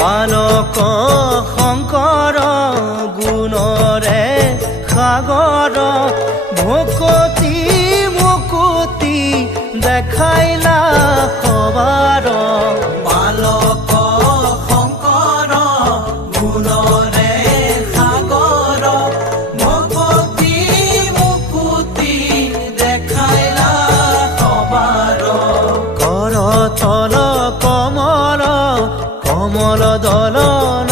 বালক শংকৰ গুণৰে সাগৰ ভকতি মুকুতি দেখাইলা সবাৰ বালক শংকৰ গুণৰে সাগৰ ভকতি মুকুতি দেখাইলা সবাৰ কৰতল কমল কমল দলন